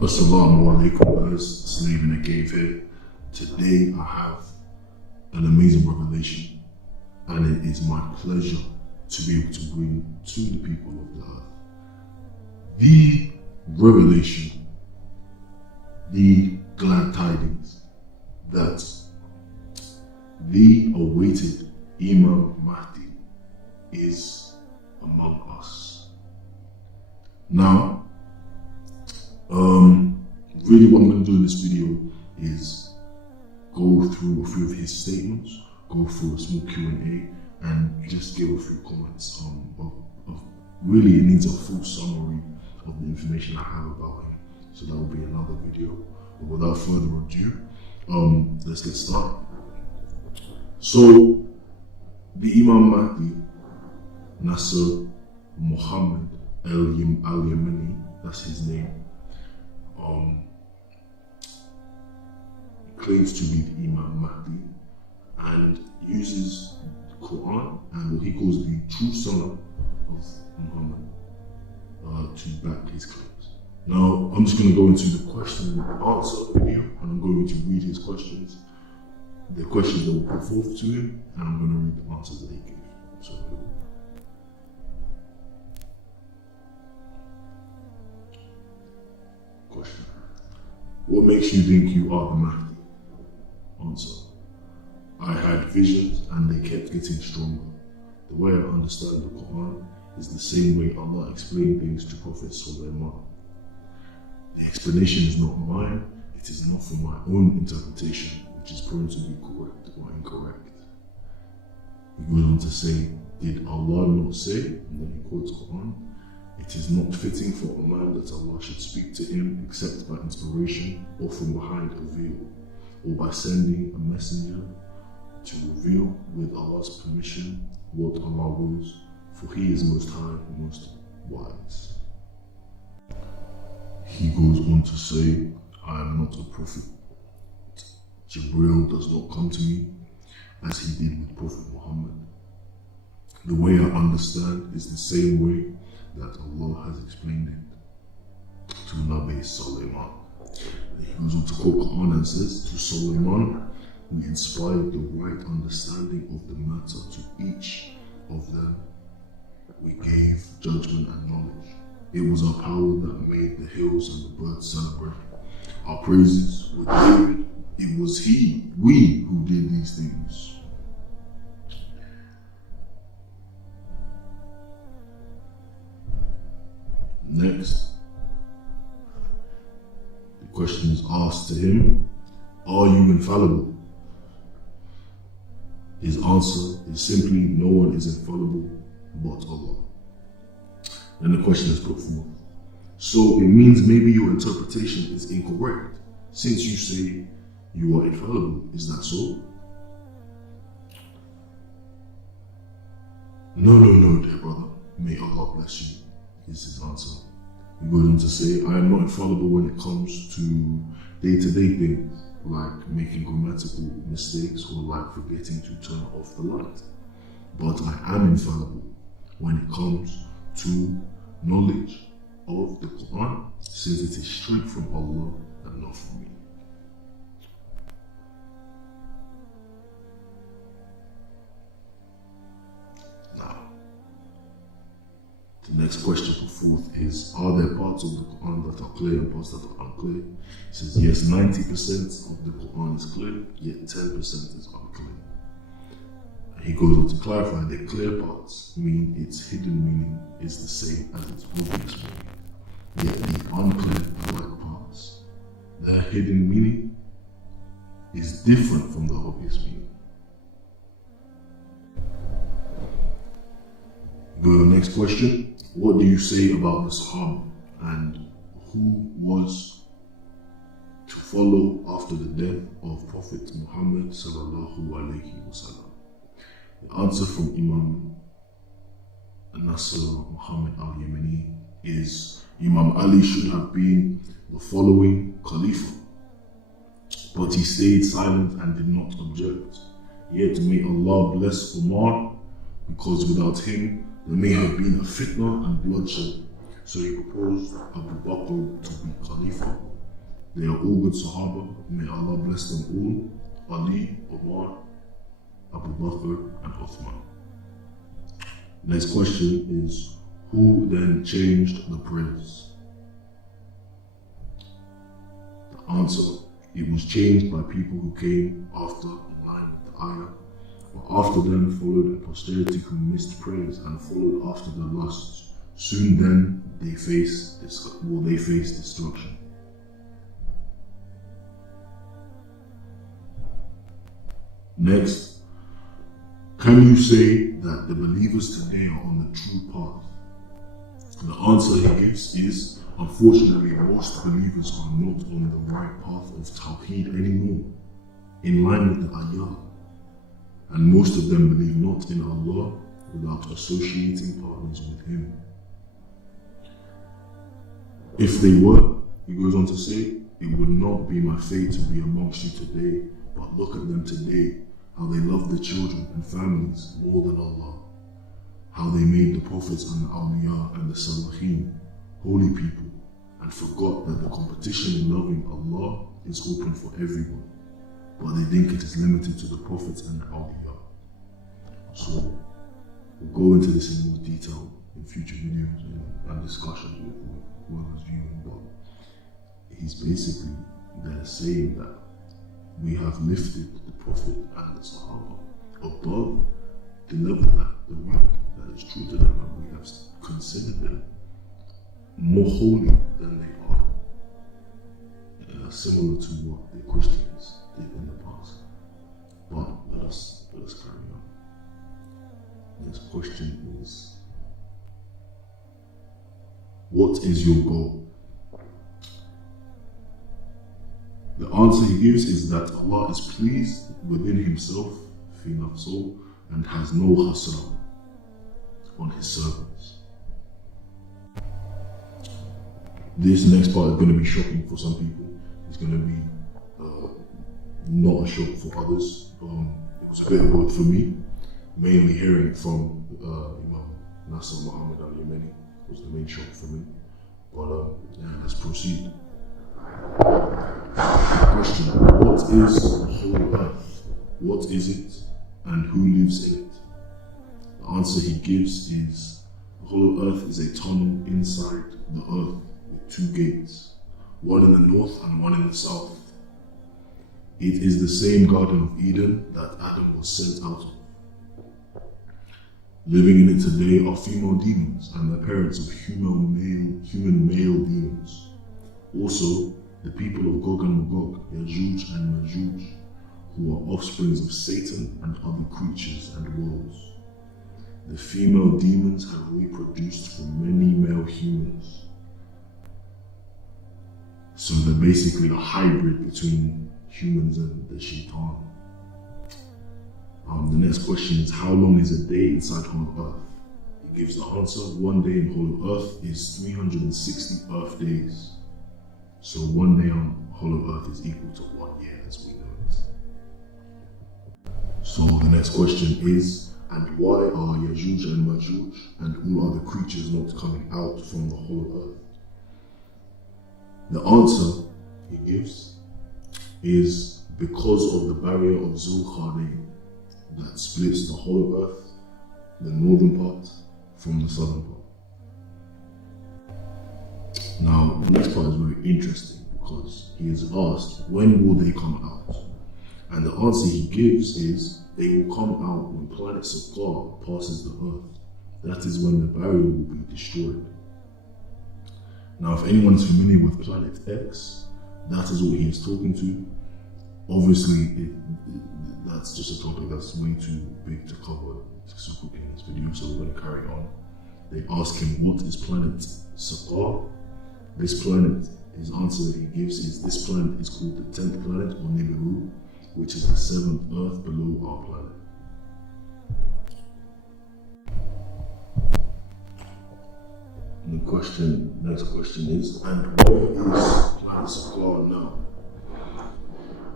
Assalamu alaikum, guys. Slave in a cave here. Today I have an amazing revelation, and it is my pleasure to be able to bring to the people of the earth the revelation, the glad tidings that the awaited Imam Mahdi is among us. Now, really what I'm going to do in this video is go through a few of his statements, go through a small Q&A, and just give a few comments. Really, it needs a full summary of the information I have about him. So that will be another video. But without further ado, let's get started. So, the Imam Mahdi, Nasser Mohammad Al-Yemeni, that's his name, claims to be the Imam Mahdi and uses the Quran and what he calls the true son of Muhammad to back his claims. Now, I'm just going to go into the question and answer video, and I'm going to read his questions, the questions that were put forth to him, and I'm going to read the answers that he gave. So, question: what makes you think you are the Mahdi? Answer: I had visions and they kept getting stronger. The way I understand the Quran is the same way Allah explained things to Prophet Sulaiman. The explanation is not mine, it is not from my own interpretation, which is prone to be correct or incorrect. He goes on to say, did Allah not say, and then he quotes Quran, it is not fitting for a man that Allah should speak to him except by inspiration or from behind a veil, or by sending a messenger to reveal with Allah's permission what Allah wills, for He is most high and most wise. He goes on to say, I am not a prophet. Jibril does not come to me as he did with Prophet Muhammad. The way I understand is the same way that Allah has explained it to Nabi Sulaiman. He goes on to quote Quran and says, to Sulaiman, we inspired the right understanding of the matter to each of them. We gave judgment and knowledge. It was our power that made the hills and the birds celebrate. Our praises were David. It was we who did these things. Next, the question is asked to him, are you infallible? His answer is simply, no one is infallible but Allah. Then the question is put forth. So it means maybe your interpretation is incorrect, since you say you are infallible. Is that so? No, dear brother. May Allah bless you, is his answer. He goes on to say, I am not infallible when it comes to day-to-day things, like making grammatical mistakes or like forgetting to turn off the light. But I am infallible when it comes to knowledge of the Quran, since it is straight from Allah and not from me. Now, the next question put forth is, are there parts of the Quran that are clear and parts that are unclear? It says, yes, 90% of the Quran is clear, yet 10% is unclear. And he goes on to clarify that clear parts mean its hidden meaning is the same as its obvious meaning. Yet the unclear black parts, their hidden meaning is different from the obvious meaning. Go to the next question. What do you say about the Sahaba and who was to follow after the death of Prophet Muhammad sallallahu alaihi wasallam? The answer from Imam Nasser Mohammad Al-Yemeni is Imam Ali should have been the following Khalifa, but he stayed silent and did not object. Yet may Allah bless Umar because without him there may have been a fitna and bloodshed. So he proposed Abu Bakr to be Khalifa. They are all good Sahaba, may Allah bless them all, Ali, Umar, Abu Bakr and Uthman. Next question is, who then changed the prayers? The answer, it was changed by people who came after, in line with the ayah, but after them followed a posterity who missed prayers and followed after their lusts. Soon then they face destruction. Next, can you say that the believers today are on the true path? The answer he gives is, unfortunately, most believers are not on the right path of Tawheed anymore, in line with the ayah. And most of them believe not in Allah without associating partners with Him. If they were, he goes on to say, it would not be my fate to be amongst you today, but look at them today, how they love their children and families more than Allah, how they made the prophets and the awliya and the salihin holy people, and forgot that the competition in loving Allah is open for everyone, but they think it is limited to the prophets and the awliya. So we'll go into this in more detail in future videos and discussions with whoever's viewing, but he's basically there saying that we have lifted the Prophet and the Sahaba above the level the work that is true to them, and we have considered them more holy than they are, similar to what the Christians did in the past. But let us carry on. Next question is, what is your goal? The answer he gives is that Allah is pleased within himself, fi nafsuh, and has no hasra on his servants. This next part is going to be shocking for some people. It's going to be not a shock for others. It was a bit of both for me. Mainly hearing it from Imam Nasser Mohammad Al-Yemeni was the main shock for me. But yeah, let's proceed. Question, what is the whole earth? What is it and who lives in it? The answer he gives is, the whole earth is a tunnel inside the earth with two gates, one in the north and one in the south. It is the same Garden of Eden that Adam was sent out of. Living in it today are female demons and the parents of human male demons. Also, the people of Gog and Magog, Yajuj and Majuj, who are offsprings of Satan and other creatures and worlds. The female demons have reproduced from many male humans. So they're basically a hybrid between humans and the shaitan. The next question is, how long is a day inside Hollow Earth? He gives the answer, one day in Hollow Earth is 360 Earth days. So one day on Hollow Earth is equal to 1 year as we know it. So the next question is, and why are Yajuj and Majuj and all other creatures not coming out from the Hollow Earth? The answer he gives is because of the barrier of Zul-Qarnayn that splits the Hollow Earth, the northern part, from the southern part. Now, the next part is very interesting because he is asked, when will they come out? And the answer he gives is, they will come out when planet Saqar passes the Earth. That is when the barrier will be destroyed. Now, if anyone is familiar with Planet X, that is what he is talking to. Obviously, that's just a topic that's way too big to cover super quickly in this video, so we're going to carry on. They ask him, what is Planet Saqar? This planet, his answer that he gives is, this planet is called the 10th planet, or Nibiru, which is the 7th Earth below our planet. And the next question is, and where is Planet Saqar now?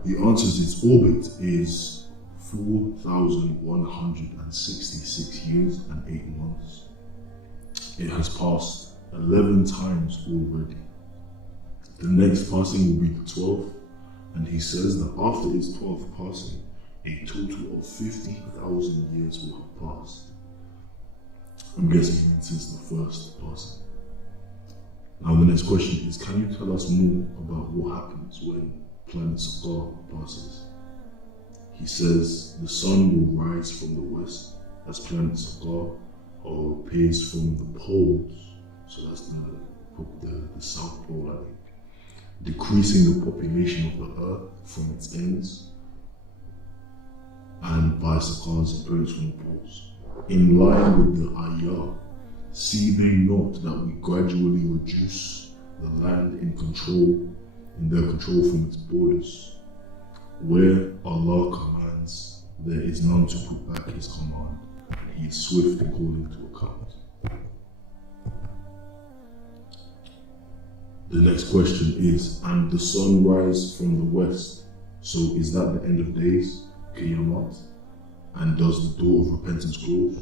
He answers its orbit is 4,166 years and 8 months. It has passed 11 times already. The next passing will be the 12th, and he says that after its 12th passing, a total of 50,000 years will have passed. I'm guessing he means since the first passing. Now the next question is, can you tell us more about what happens when planet Saqar passes? He says the sun will rise from the west as planet Saqar appears from the poles, so that's the south pole, I think, decreasing the population of the earth from its ends and by Saqar's appearance from the poles. In line with the ayah, see they not that we gradually reduce the land in their control from its borders. Where Allah commands, there is none to put back his command, and he is swift in calling to account. The next question is, and the sun rises from the west, so is that the end of days, Qiyamah? And does the door of repentance close?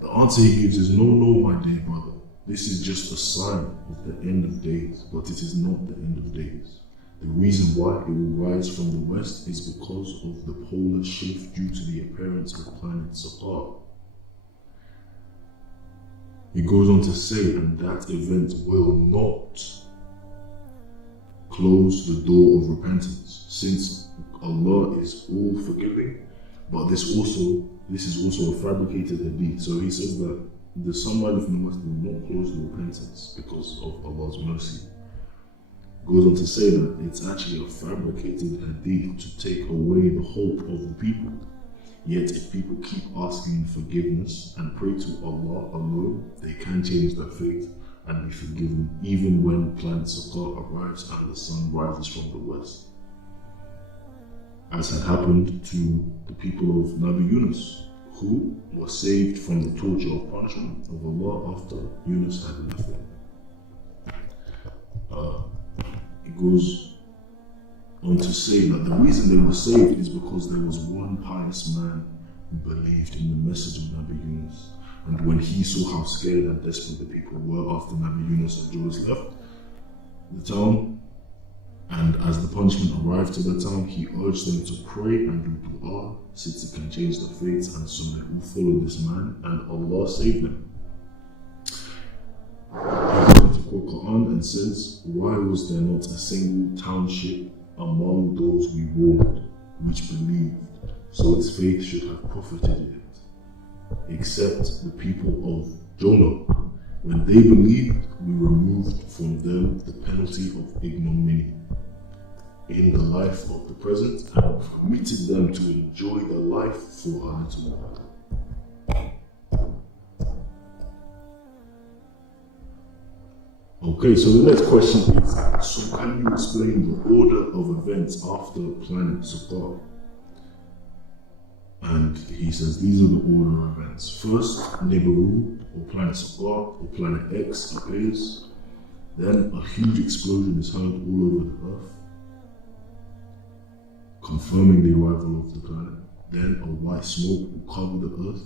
The answer he gives is, no, my dear brother. This is just a sign of the end of days, but it is not the end of days. The reason why it will rise from the west is because of the polar shift due to the appearance of planet Saqar. He goes on to say, and that event will not close the door of repentance, since Allah is all forgiving. But this is also a fabricated hadith. So he says that the sun rising from the west will not close the repentance because of Allah's mercy. Goes on to say that it's actually a fabricated hadith to take away the hope of the people. Yet if people keep asking forgiveness and pray to Allah alone, they can change their fate and be forgiven even when planet Saqar arrives and the sun rises from the west, as had happened to the people of Nabi Yunus, who were saved from the torture of punishment of Allah after Yunus had left them. It goes on to say that the reason they were saved is because there was one pious man who believed in the message of Nabi Yunus. And when he saw how scared and desperate the people were after Nabi Yunus and Jonas left the town, and as the punishment arrived to the town, he urged them to pray and do dua, since it can change their fates, and so they all followed this man, and Allah saved them. He goes into the Quran and says, why was there not a single township among those we warned, which believed, so its faith should have profited it, except the people of Jonah. When they believed, we removed from them the penalty of ignominy in the life of the present and permitted them to enjoy the life for a little while. Okay, so the next question is, so can you explain the order of events after planet Saqar? And he says these are the order of events. First, Nibiru, or planet Saqar, or planet X appears. Then a huge explosion is heard all over the earth, confirming the arrival of the planet. Then a white smoke will cover the earth.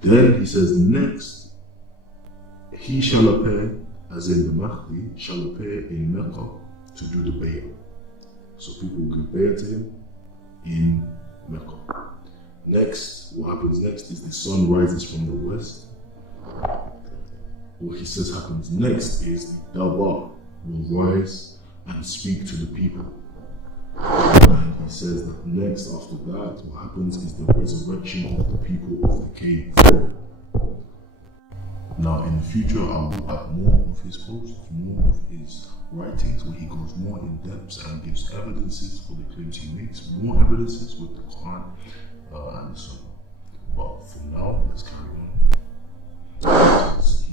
Then he says, next, he shall appear, as in the Mahdi, shall appear in Mecca to do the bay'ah. So people will give bay'ah to him in Mecca. Next, what happens next is the sun rises from the west. What he says happens next is the Daba will rise and speak to the people. And he says that next after that, what happens is the resurrection of the people of the cave. Now in the future, I will add more of his posts, more of his writings, where he goes more in depth and gives evidences for the claims he makes, more evidences with the Quran and the Sunnah. But for now, let's carry on.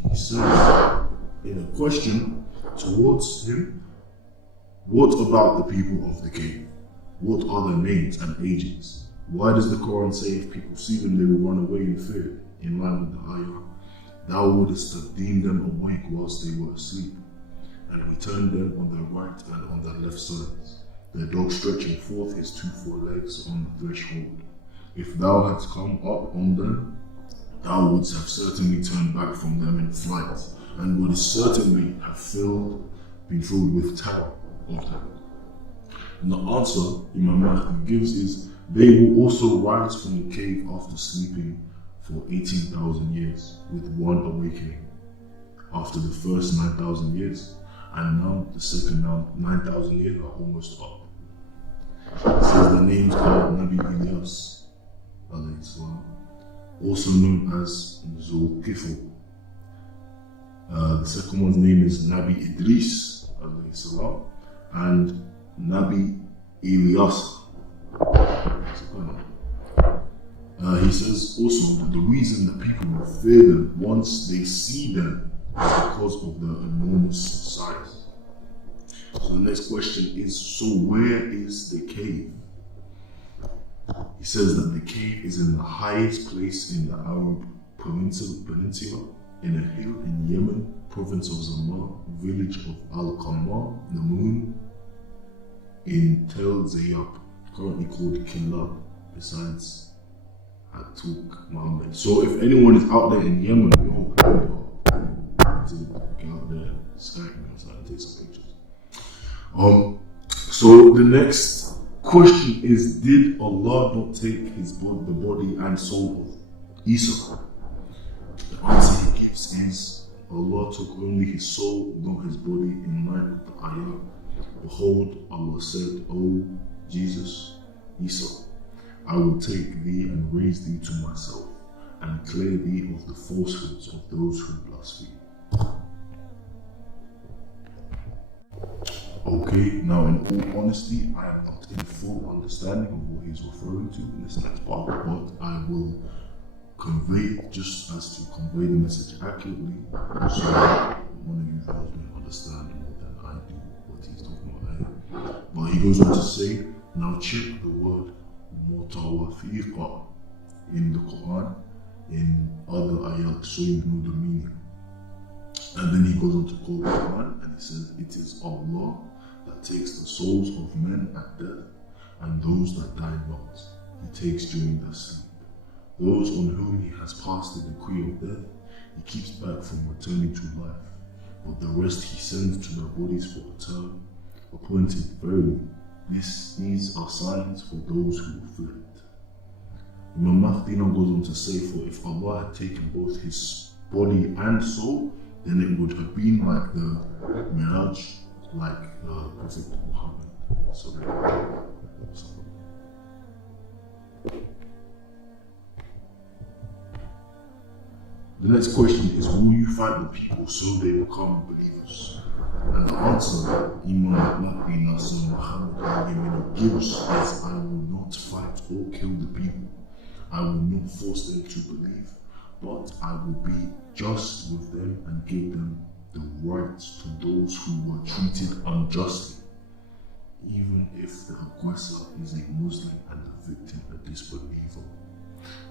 He says in a question towards him, what about the people of the cave? What are their names and ages? Why does the Quran say if people see them, they will run away in fear, in line with the ayah? Thou wouldest have deemed them awake whilst they were asleep, and we turned them on their right and on their left sides. the dog stretching forth his 2 forelegs on the threshold. If thou hadst come up on them, thou wouldst have certainly turned back from them in flight, and would certainly have been filled with terror of them. And the answer Imam Mahdi gives is, they will also rise from the cave after sleeping for 18,000 years with one awakening. After the first 9,000 years, and now the second 9,000 years are almost up. It says the names are Nabi Ilyas, also known as Zulkifl. The second one's name is Nabi Idris, and Nabi Ilyas. He says also that the reason that people will fear them once they see them is because of their enormous size. So the next question is, so where is the cave? He says that the cave is in the highest place in the Arab Peninsula, in a hill in Yemen, province of Zamar, village of Al-Qamar, the moon, in Tel Zayab, currently called Kilab, besides Atuk Muhammad. So if anyone is out there in Yemen, get out there, Skype me outside and take some pictures. So the next question is, did Allah not take the body and soul of Isa? The answer he gives is, Allah took only his soul, not his body, in line with the ayah. Behold, Allah said, O Jesus, Isa, I will take thee and raise thee to myself, and clear thee of the falsehoods of those who blaspheme. Okay, now in all honesty, I am not in full understanding of what he's referring to in this next part, but I will convey it just as to convey the message accurately, so one of you guys may understand more than I do what he's talking about here. But he goes on to say, now check the word mutawafiqa in the Quran, in other ayat, so you know the meaning. And then he goes on to quote the Quran, and he says, it is Allah that takes the souls of men at death, and those that die not, he takes during their sleep. Those on whom he has passed the decree of death, he keeps back from returning to life, but the rest he sends to their bodies for a term appointed. Verily, these are signs for those who will fear it. Imam Mahdi now goes on to say, for if Allah had taken both his body and soul, then it would have been like the Miraj, like Prophet Muhammad. The next question is, will you fight the people so they become believers? And the answer that Imam Mahdi Nasser Mohammad Al-Yemeni gives is, I will not fight or kill the people. I will not force them to believe, but I will be just with them and give them the rights to those who were treated unjustly, even if the aggressor is a Muslim and the victim a disbeliever.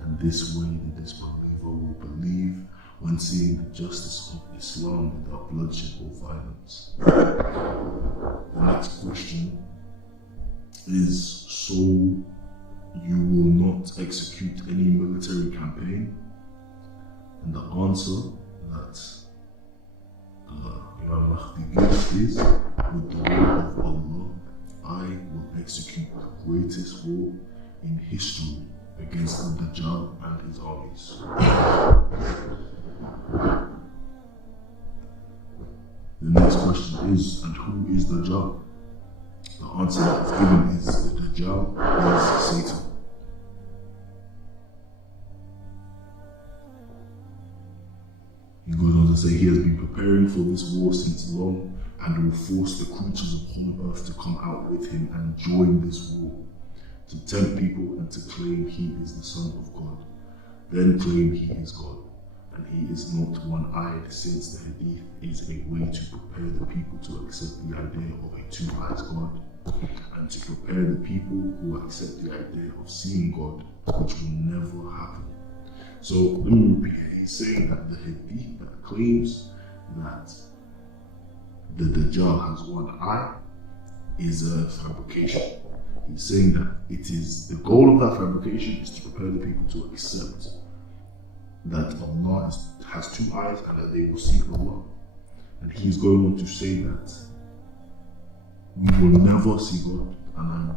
And this way the disbeliever will believe when seeing the justice of Islam without bloodshed or violence. The next question is, so you will not execute any military campaign? And the answer that Imam Mahdi gives is, with the will of Allah, I will execute the greatest war in history against the Dajjal and his armies. The next question is, and who is Dajjal? The answer that is given is, the Dajjal is Satan. He goes on to say, he has been preparing for this war since long and will force the creatures upon earth to come out with him and join this war, to tempt people and to claim he is the Son of God, then claim he is God, and he is not one-eyed, since the hadith is a way to prepare the people to accept the idea of a two-eyed God, and to prepare the people who accept the idea of seeing God, which will never happen. So let me repeat it. He's saying that the hadith that claims that the Dajjal has one eye is a fabrication. He's saying that it is the goal of that fabrication is to prepare the people to accept that Allah has two eyes and that they will see Allah. And he's going on to say that we will never see God, and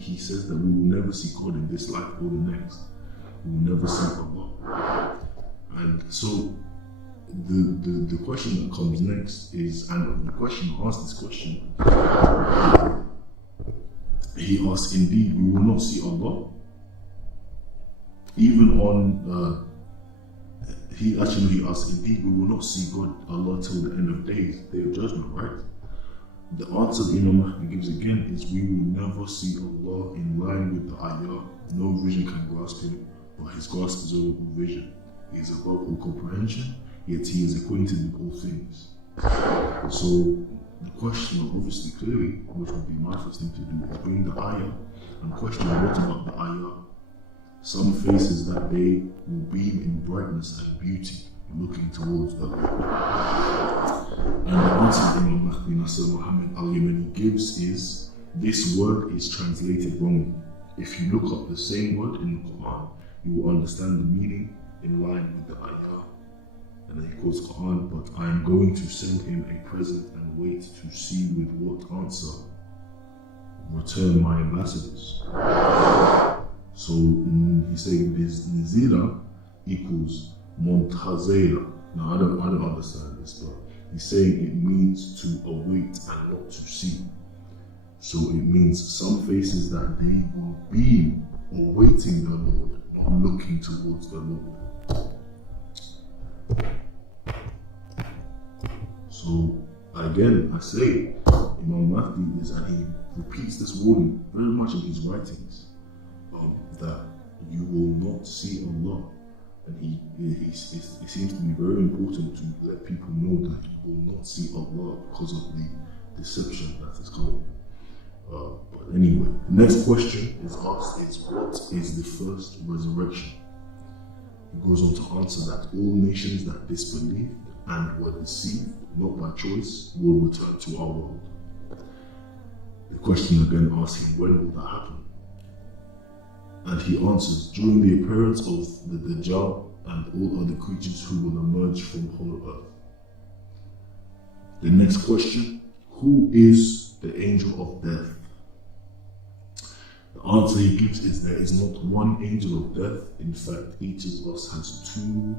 he says that we will never see God in this life or the next. We will never see Allah. And so the question that comes next is, and the question asks this question, he asks, indeed, we will not see Allah. Even on, he asks, indeed, we will not see God, Allah, till the end of days, day of judgment, right? The answer that Imam Mahdi gives again is, we will never see Allah in line with the ayah. No vision can grasp him, but his grasp is over all vision. He is above all comprehension, yet he is acquainted with all things. So the question, obviously, clearly, which would be my first thing to do, is bring the ayah and question what about the ayah. Some faces that day will beam in brightness and beauty, looking towards the Lord. And the answer that Imam Mahdi Nasser Mohammad Al-Yemeni gives is, this word is translated wrongly. If you look up the same word in the Quran, you will understand the meaning in line with the ayah. And then he quotes Quran, but I am going to send him a present and wait to see with what answer return my ambassadors. So he's saying this Nizira equals Montazera. Now I don't understand this, but he's saying it means to await and not to see. So it means some faces that they will be awaiting the Lord, not looking towards the Lord. So again, I say, Imam Mahdi is, and he repeats this warning very much in his writings, that you will not see Allah. And it seems to be very important to let people know that you will not see Allah because of the deception that is coming. But anyway, the next question is asked is, what is the first resurrection? He goes on to answer that all nations that disbelieved and were deceived, not by choice, will return to our world. The question again asks him, when will that happen? And he answers, during the appearance of the Dajjal and all other creatures who will emerge from hollow earth. The next question, who is the angel of death? The answer he gives is, there is not one angel of death. In fact, each of us has two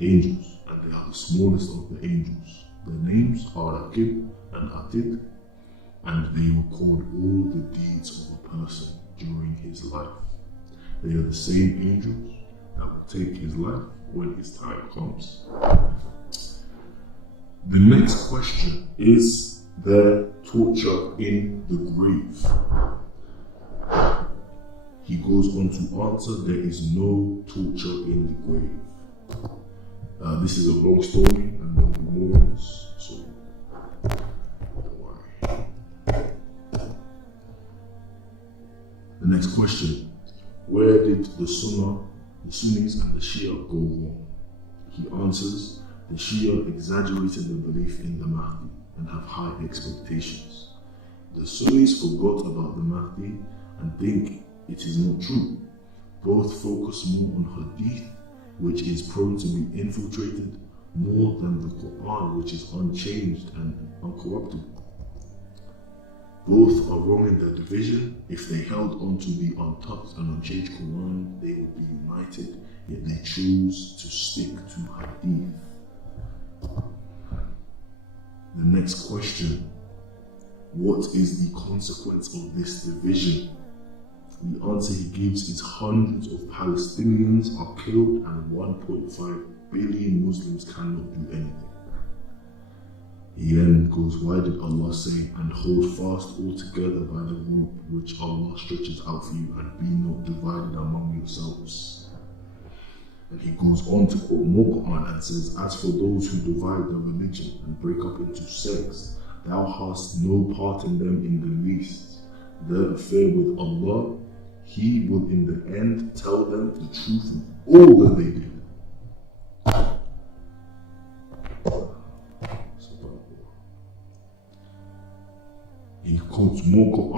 angels, and they are the smallest of the angels. Their names are Raqib and Atid, and they record all the deeds of a person during his life. They are the same angels that will take his life when his time comes. The next question is there torture in the grave? He goes on to answer, there is no torture in the grave. This is a long story and there will be more on this, so don't worry. The next question. Where did the Sunnis and the Shia go wrong? He answers, the Shia exaggerated the belief in the Mahdi and have high expectations. The Sunnis forgot about the Mahdi and think it is not true. Both focus more on Hadith, which is prone to be infiltrated, more than the Quran, which is unchanged and uncorrupted. Both are wrong in their division. If they held on to the untouched and unchanged Quran, they would be united, yet they choose to stick to Hadith. The next question, what is the consequence of this division? The answer he gives is hundreds of Palestinians are killed and 1.5 billion Muslims cannot do anything. He then goes, why did Allah say, and hold fast all together by the rope which Allah stretches out for you, and be not divided among yourselves? And he goes on to quote more Quran and says, as for those who divide the religion and break up into sects, thou hast no part in them in the least. Their affair with Allah, He will in the end tell them the truth of all that they did.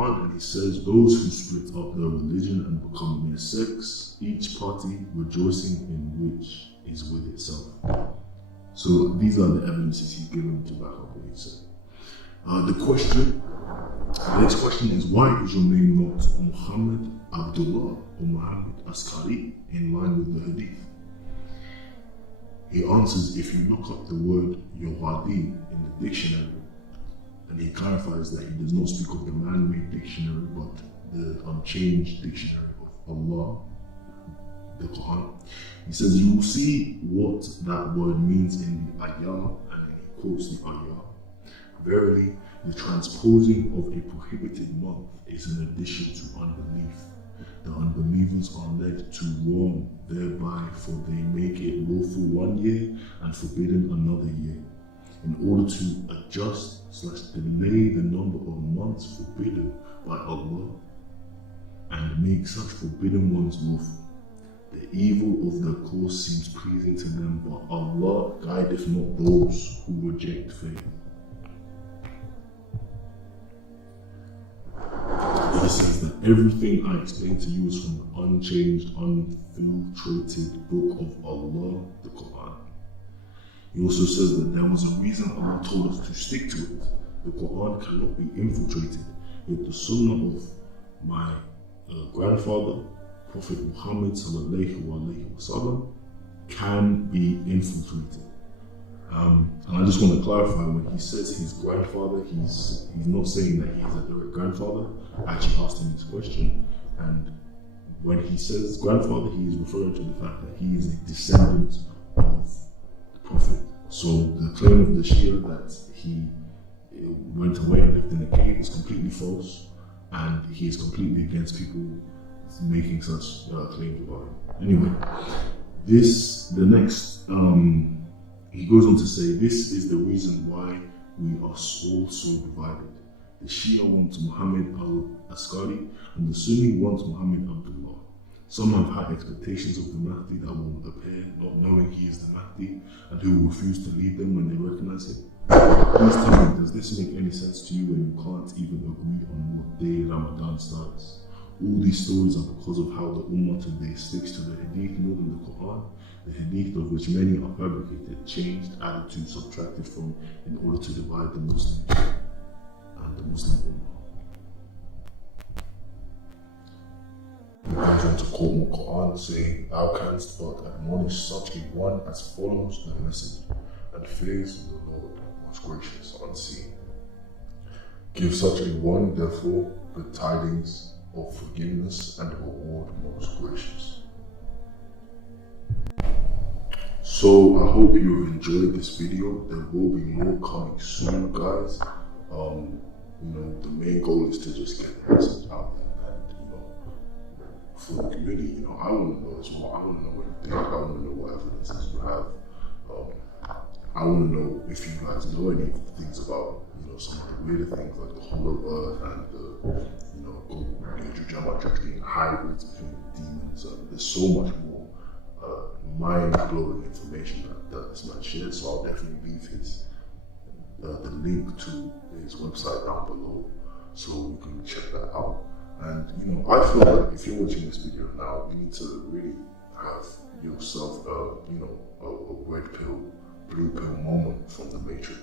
Quran, and he says, those who split up their religion and become mere sects, each party rejoicing in which is with itself. So these are the evidences he's given to back up what he said. The next question is, why is your name not Muhammad Abdullah or Muhammad Askari in line with the hadith? He answers, if you look up the word Yohadi in the dictionary, and he clarifies that he does not speak of the man-made dictionary, but the unchanged dictionary of Allah, the Quran. He says, you will see what that word means in the ayah, and he quotes the ayah. Verily, the transposing of a prohibited month is an addition to unbelief. The unbelievers are led to wrong thereby, for they make it lawful 1 year and forbidden another year, in order to adjust/delay the number of months forbidden by Allah, and make such forbidden ones lawful. The evil of their course seems pleasing to them, but Allah guideth not those who reject faith. He says that everything I explained to you is from the unchanged, unfiltrated book of Allah, the Quran. He also says that there was a reason Allah told us to stick to it. The Quran cannot be infiltrated, yet the Sunnah of my grandfather, Prophet Muhammad sallallahu alaihi wasallam, can be infiltrated. And I just want to clarify, when he says his grandfather, he's not saying that he's a direct grandfather. I actually asked him this question, and when he says grandfather, he is referring to the fact that he is a descendant of the Prophet. So the claim of the Shia that he went away and lived in a cave is completely false, and he is completely against people making such claims about him. Anyway, the next he goes on to say, this is the reason why we are all so divided. The Shia want Muhammad al-Askari and the Sunni want Muhammad Abdullah. Some have high expectations of the Mahdi that will appear, not knowing he is the Mahdi, and who will refuse to lead them when they recognize him. Please tell me, does this make any sense to you when you can't even agree on what day Ramadan starts? All these stories are because of how the Ummah today sticks to the Hadith more than the Quran, the Hadith of which many are fabricated, changed, added to, subtracted from, in order to divide the Muslims and the Muslim Ummah. He goes on to quote the Quran, saying, thou canst but admonish such a one as follows the message, and fears the Lord, most gracious, unseen. Give such a one, therefore, the tidings of forgiveness and reward most gracious. So I hope you have enjoyed this video. There will be more coming soon, guys. The main goal is to just get the message out there, and for the community, I want to know as well. I want to know what you think. I want to know what evidences you have. I want to know if you guys know any of the things about, some of the weirder things like the hollow earth and the, Jujama Church being hybrids between demons. There's so much more mind-blowing information that this man shared, so I'll definitely leave the link to his website down below so you can check that out. And I feel like if you're watching this video now, you need to really have yourself a red pill, blue pill moment from the Matrix,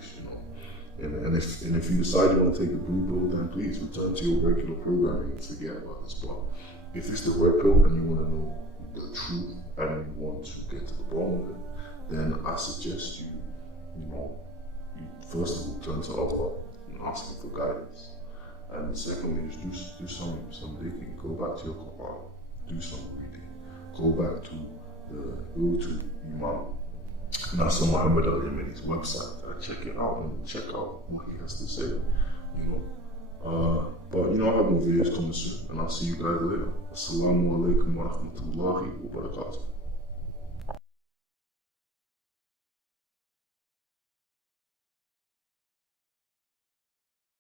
And if you decide you want to take the blue pill, then please return to your regular programming and forget about this. But if it's the red pill and you want to know the truth and you want to get to the bottom of it, then I suggest you first of all turn to Allah and ask him for guidance. And secondly, is do some digging. Go back to your Quran, do some reading. Go back to Imam Nasser Mohammad Al-Yemeni's website and check it out and check out what he has to say. But I have more videos coming soon, and I'll see you guys later. Assalamu alaikum wa rahmatullahi wa barakatuh.